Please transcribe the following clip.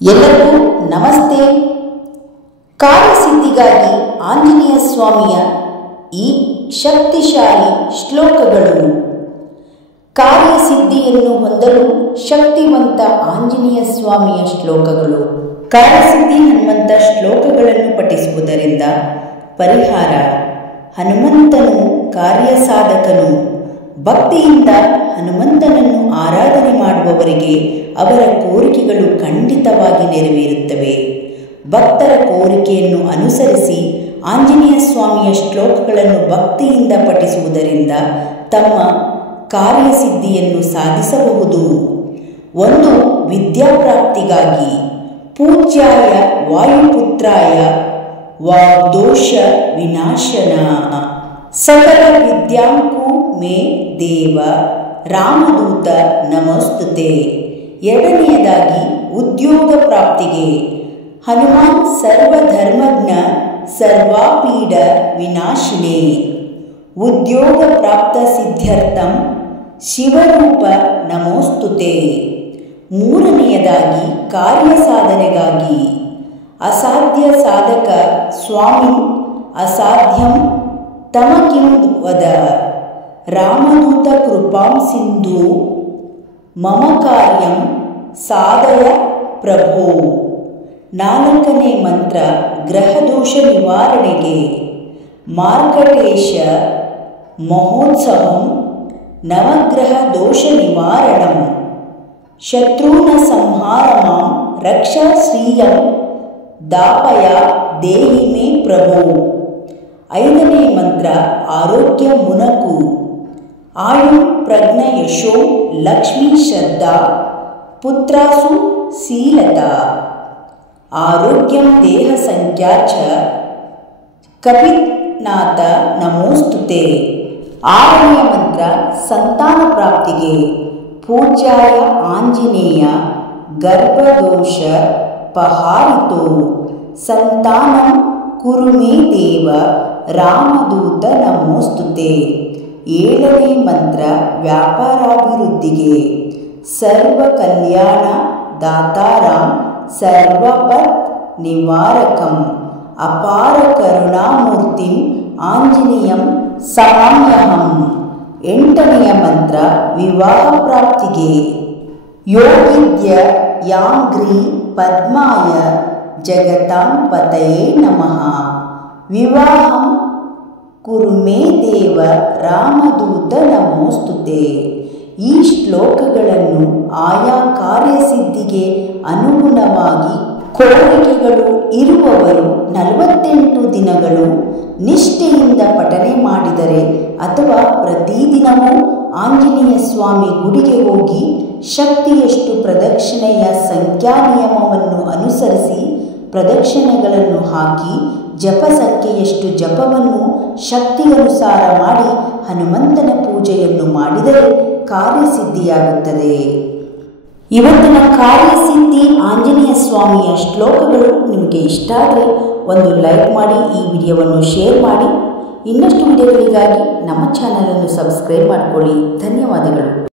ಎಲ್ಲರಿಗೂ ನಮಸ್ತೆ. ಕಾರ್ಯಸಿದ್ಧಿಗಾಗಿ ಆಂಜನೇಯ ಸ್ವಾಮಿಯ ಈ ಶಕ್ತಿಶಾಲಿ ಶ್ಲೋಕಗಳು. ಕಾರ್ಯಸಿದ್ಧಿಯನ್ನು ಹೊಂದಲು ಶಕ್ತಿವಂತ ಆಂಜನೇಯ ಸ್ವಾಮಿಯ ಶ್ಲೋಕಗಳು. ಕಾರ್ಯಸಿದ್ಧಿ ಹನುಮಂತ ಶ್ಲೋಕಗಳನ್ನು ಪಠಿಸುವುದರಿಂದ ಪರಿಹಾರ. ಹನುಮಂತನು ಕಾರ್ಯಸಾಧಕನು. ಭಕ್ತಿಯಿಂದ ಹನುಮಂತನನ್ನು ಆರಾಧನೆ ಮಾಡುವವರಿಗೆ ಅವರ ಕೋರಿಕೆಗಳು ಖಂಡಿತವಾಗಿ ನೆರವೇರುತ್ತವೆ. ಭಕ್ತರ ಕೋರಿಕೆಯನ್ನು ಅನುಸರಿಸಿ ಆಂಜನೇಯ ಸ್ವಾಮಿಯ ಶ್ಲೋಕಗಳನ್ನು ಭಕ್ತಿಯಿಂದ ಪಠಿಸುವುದರಿಂದ ತಮ್ಮ ಕಾರ್ಯಸಿದ್ಧಿಯನ್ನು ಸಾಧಿಸಬಹುದು. 1. ವಿದ್ಯಾಪ್ರಾಪ್ತಿಗಾಗಿ. ಪೂಜ್ಯಾಯ ವಾಯುಪುತ್ರಾಯ ವಾಗ್ದೋಷ ವಿನಾಶನ ಸಕಲ ವಿದ್ಯಾಂಕು ಮೇ ದೇವ ರಾಮದೂತ ನಮಸ್ತುತೆ. 2ನೇದಾಗಿ ಉದ್ಯೋಗ ಪ್ರಾಪ್ತಿಗೆ. ಹನುಮಾನ್ ಸರ್ವಧರ್ಮಜ್ಞ ಸರ್ವಾಪೀಡ ವಿನಾಶಿನೇ ಉದ್ಯೋಗ ಪ್ರಾಪ್ತ ಸಿದ್ಧ್ಯರ್ಥಂ ಶಿವರೂಪ ನಮೋಸ್ತುತೆ. 3ನೇದಾಗಿ ಕಾರ್ಯ ಸಾಧನೆಗಾಗಿ. ಅಸಾಧ್ಯ ಸಾಧಕ ಸ್ವಾಮಿ ಅಸಾಧ್ಯಂ ತಮಕಿಂ ವದ ರಾಮದೂತ ಕೃಪಾಂ ಸಿಂಧು ಮಮ ಕಾರ್ಯಂ ಸಾಧಯ ಪ್ರಭೋ. 4ನೇ ಮಂತ್ರ ಗ್ರಹದೋಷ ನಿವಾರಣೆಗೆ. ಮಾರ್ಕಟೇಶ ಮಹೋತ್ಸವಂ ನವಗ್ರಹ ದೋಷ ನಿವಾರಣಂ ಶತ್ರುನ ಸಂಹಾರಮಾಂ ರಕ್ಷಾ ಶ್ರೀಯಂ ದಾಪಯ ದೇಹಿ ಮೇ ಪ್ರಭೋ. 5ನೇ ಮಂತ್ರ ಆರೋಗ್ಯ ಮುನಕು. ಆಯು ಪ್ರಜ್ಞ ಯಶೋ ಲಕ್ಷ್ಮೀ ಶ್ರದ್ಧಾ ಪುತ್ರಾಸು ಶೀಲತಾ ಆರೋಗ್ಯಂ ದೇಹ ಸಂಖ್ಯಾ ಚ ಕಪಿನಾಥ ನಮೋಸ್ತುತೆ. 6ನೇ ಮಂತ್ರ ಸಂತಾನ ಪ್ರಾಪ್ತಿಗೆ. ಪೂಜ್ಯಾಯ ಆಂಜನೇಯ ಗರ್ಭದೋಷ ಪಹಾರಿತೋ ಸಂತಾನಂ ಕುರು ಮೇ ದೇವ ರಾಮದೂತ ನಮೋಸ್ತುತೆ. 7ನೇ ಮಂತ್ರ ವ್ಯಾಪಾರಾಭಿವೃದ್ಧಿಗೆ. ಸರ್ವ ಕಲ್ಯಾಣ ದಾತಾರಾಂ ಸರ್ವಪತ್ ನಿವಾರಕಂ ಅಪಾರ ಕರುಣಾಮೂರ್ತಿಂ ಆಂಜನೇಯಂ ಸಮಾಮ್ಯಹಂ. 8ನೇ ಮಂತ್ರ ವಿವಾಹ ಪ್ರಾಪ್ತಿಗೆ. ಯೋಗಿದ್ಯ ಯಾಂಗ್ರಿ ಪದ್ಮಾಯ ಜಗತಾಂ ಪತಯೇ ನಮಃ ವಿವಾಹಂ ಕುರು ಮೇ ದೇವ ರಾಮದೂತ ನಮೋಸ್ತುತೆ. ಈ ಶ್ಲೋಕಗಳನ್ನು ಆಯಾ ಕಾರ್ಯಸಿದ್ಧಿಗೆ ಅನುಗುಣವಾಗಿ ಕೋರಿಕೆಗಳು ಇರುವವರು 48 ದಿನಗಳು ನಿಷ್ಠೆಯಿಂದ ಪಠನೆ ಮಾಡಿದರೆ ಅಥವಾ ಪ್ರತಿದಿನವೂ ಆಂಜನೇಯ ಸ್ವಾಮಿ ಗುಡಿಗೆ ಹೋಗಿ ಶಕ್ತಿಯಷ್ಟು ಪ್ರದಕ್ಷಿಣೆಯ ಸಂಖ್ಯಾ ನಿಯಮವನ್ನು ಅನುಸರಿಸಿ ಪ್ರದಕ್ಷಿಣೆಗಳನ್ನು ಹಾಕಿ ಜಪ ಸಂಖ್ಯೆಯಷ್ಟು ಜಪವನ್ನು ಶಕ್ತಿಯನುಸಾರ ಮಾಡಿ ಹನುಮಂತನ ಪೂಜೆಯನ್ನು ಮಾಡಿದರೆ ಕಾರ್ಯಸಿದ್ಧಿಯಾಗುತ್ತದೆ. ಇವತ್ತಿನ ಕಾರ್ಯಸಿದ್ಧಿ ಆಂಜನೇಯ ಸ್ವಾಮಿಯ ಶ್ಲೋಕಗಳು ನಿಮಗೆ ಇಷ್ಟ ಆದರೆ ಒಂದು ಲೈಕ್ ಮಾಡಿ, ಈ ವಿಡಿಯೋವನ್ನು ಶೇರ್ ಮಾಡಿ. ಇನ್ನಷ್ಟು ವಿಡಿಯೋಗಳಿಗಾಗಿ ನಮ್ಮ ಚಾನಲನ್ನು ಸಬ್ಸ್ಕ್ರೈಬ್ ಮಾಡಿಕೊಳ್ಳಿ. ಧನ್ಯವಾದಗಳು.